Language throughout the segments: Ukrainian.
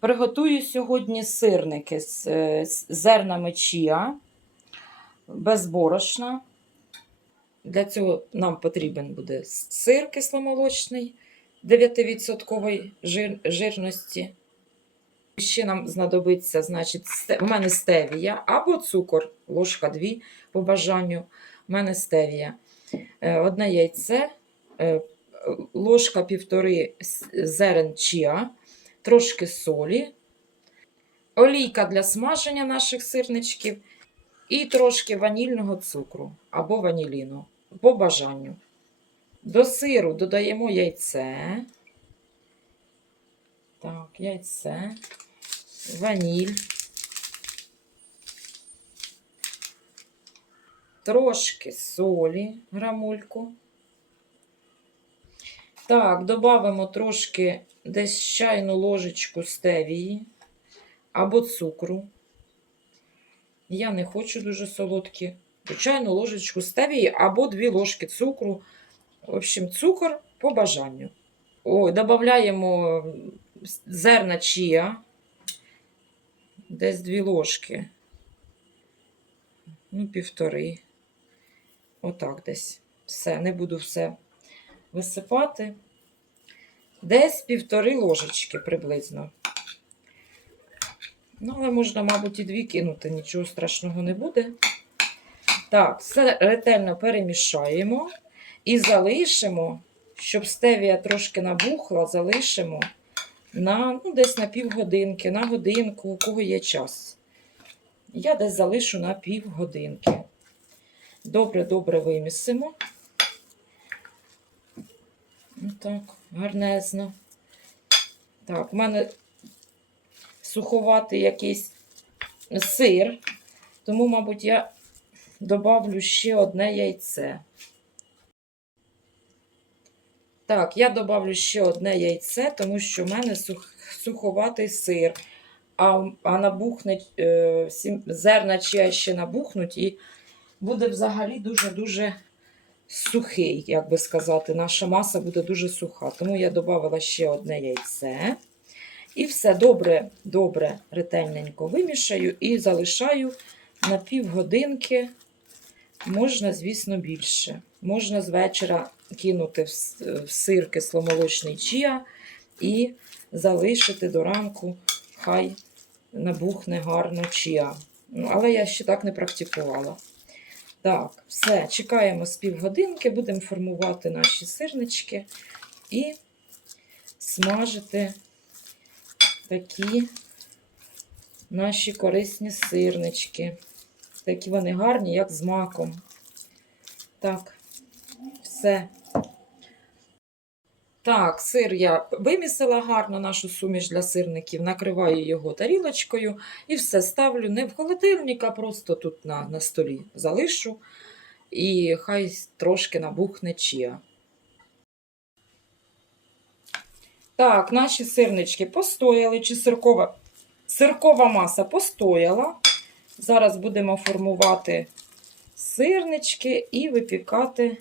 Приготую сьогодні сирники з, е, з зернами чіа, без борошна. Для цього нам потрібен буде сир кисломолочний 9% жир, жирності. Ще нам знадобиться, значить, в мене стевія або цукор, ложка 2 по бажанню. У мене стевія. Е, Одне яйце, е, ложка півтори зерен чіа, трошки солі, олійка для смаження наших сирничків і трошки ванільного цукру або ваніліну по бажанню. До сиру додаємо яйце. Так, яйце, ваніль. Трошки солі, грамульку. Так, додамо трошки десь чайну ложечку стевії або цукру. Я не хочу дуже солодкі. Чайну ложечку стевії або дві ложки цукру. В общем, цукор по бажанню. Ой, додаємо зерна чія. Десь дві ложки. Ну, півтори. Отак десь. Все, не буду все висипати. Десь півтори ложечки приблизно. Ну, але можна, мабуть, і дві кинути, нічого страшного не буде. Так, все ретельно перемішаємо і залишимо, щоб стевія трошки набухла, залишимо на ну, десь на півгодинки, на годинку, у кого є час. Я десь залишу на півгодинки. Добре-добре вимісимо. Так, гарнезно. Так, в мене суховатий якийсь сир, тому, мабуть, я добавлю ще одне яйце. Так, я добавлю ще одне яйце, тому що в мене сух, суховатий сир. А, а набухне е, зерна чия ще набухнуть, і буде взагалі дуже-дуже сухий, як би сказати. Наша маса буде дуже суха. Тому я додала ще одне яйце. І все добре, добре, ретельненько вимішаю і залишаю на півгодинки. Можна, звісно, більше. Можна з вечора кинути в сир кисломолочний чія і залишити до ранку, хай набухне гарно чія. Ну, Але я ще так не практикувала. Так, все, чекаємо з півгодинки, будемо формувати наші сирнички і смажити такі наші корисні сирнички. Такі вони гарні, як з маком. Так, все. Так, сир я вимісила гарно нашу суміш для сирників, накриваю його тарілочкою і все ставлю не в холодильник, а просто тут на, на столі залишу. І хай трошки набухне чия. Так, наші сирнички постояли, чи сиркова, сиркова маса постояла. Зараз будемо формувати сирнички і випікати.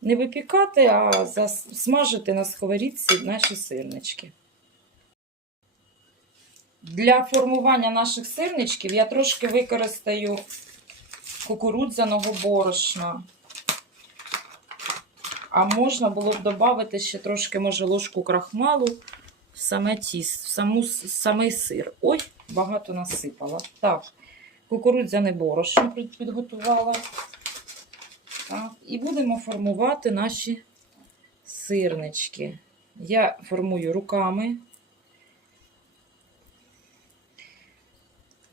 Не випікати, а зас- смажити на сковорідці наші сирнички. Для формування наших сирничків я трошки використаю кукурудзяного борошна. А можна було б додати ще трошки, може, ложку крахмалу в саме тіс, в саму, самий сир. Ой, багато насипала. Так, кукурудзяне борошно підготувала. І будемо формувати наші сирнички. Я формую руками.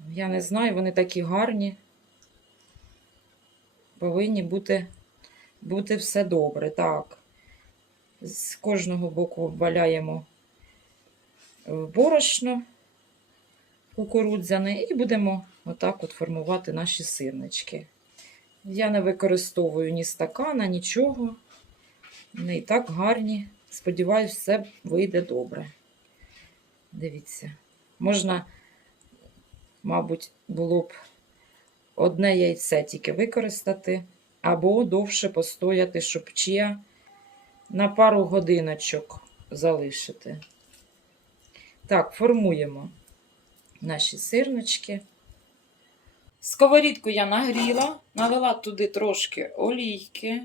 Я не знаю, вони такі гарні. Повинні бути, бути все добре. Так. З кожного боку валяємо борошно кукурудзяне і будемо отак от формувати наші сирнички. Я не використовую ні стакана, нічого. Вони і так гарні. Сподіваюсь, все вийде добре. Дивіться. Можна, мабуть, було б одне яйце тільки використати, або довше постояти, щоб чия на пару годиночок залишити. Так, формуємо наші сирнички. Сковорідку я нагріла, налила туди трошки олійки.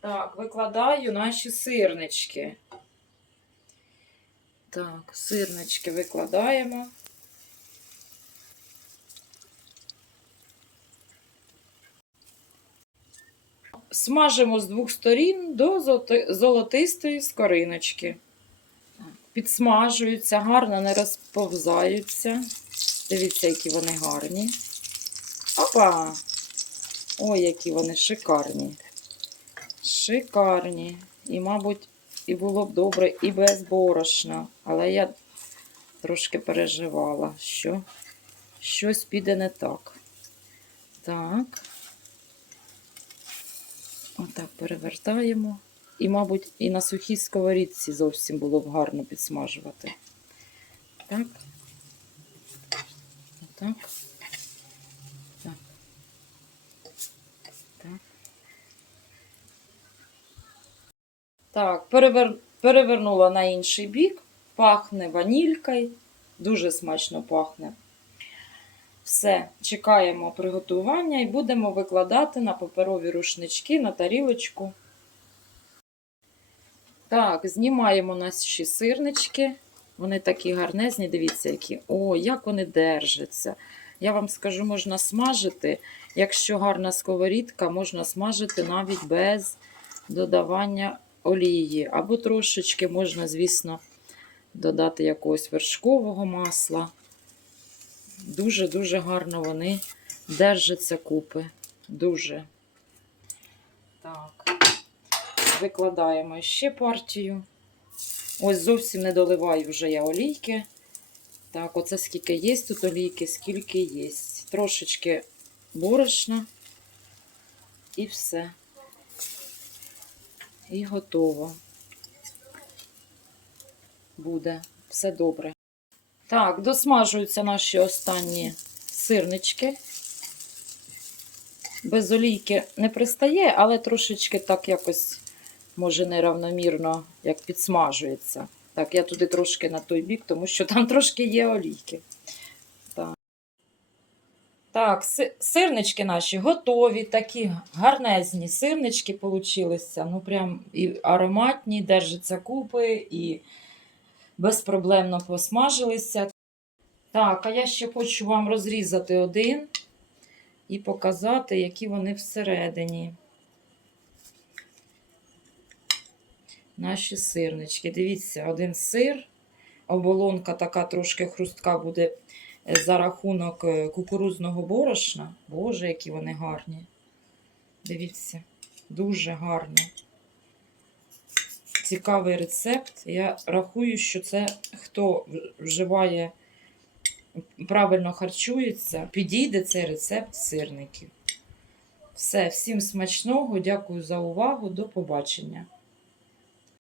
Так, викладаю наші сирнички. Так, сирнички викладаємо. Смажимо з двох сторін до золотистої скориночки. Підсмажуються, гарно не розповзаються. Дивіться, які вони гарні. Опа! Ой, які вони шикарні. Шикарні. І, мабуть, і було б добре і без борошна. Але я трошки переживала, що щось піде не так. Так. Отак перевертаємо. І, мабуть, і на сухій сковорідці зовсім було б гарно підсмажувати. Так. Отак. Так. Так. Так, перевер... перевернула на інший бік. Пахне ванількою. Дуже смачно пахне. Все, чекаємо приготування і будемо викладати на паперові рушнички на тарілочку. Так, знімаємо наші сирнички. Вони такі гарнезні, дивіться, які. О, як вони держаться. Я вам скажу, можна смажити. Якщо гарна сковорідка, можна смажити навіть без додавання олії. Або трошечки можна, звісно, додати якогось вершкового масла. Дуже-дуже гарно вони держаться купи. Дуже. Так. Викладаємо ще партію. Ось зовсім не доливаю вже я олійки. Так, оце скільки є тут олійки, скільки є. Трошечки борошна. І все. І готово. Буде. Все добре. Так, досмажуються наші останні сирнички. Без олійки не пристає, але трошечки так якось, може, неравномірно, як підсмажується. Так, я туди трошки на той бік, тому що там трошки є олійки. Так, так сирнички наші готові, такі гарнезні сирнички получилися. Ну, прям і ароматні, держаться купи, і безпроблемно посмажилися. Так, а я ще хочу вам розрізати один і показати, які вони всередині. Наші сирнички. Дивіться, один сир, оболонка така трошки хрустка буде е, за рахунок е, кукурузного борошна. Боже, які вони гарні. Дивіться, дуже гарно. Цікавий рецепт. Я рахую, що це хто вживає, правильно харчується, підійде цей рецепт сирників. Все, всім смачного, дякую за увагу. До побачення.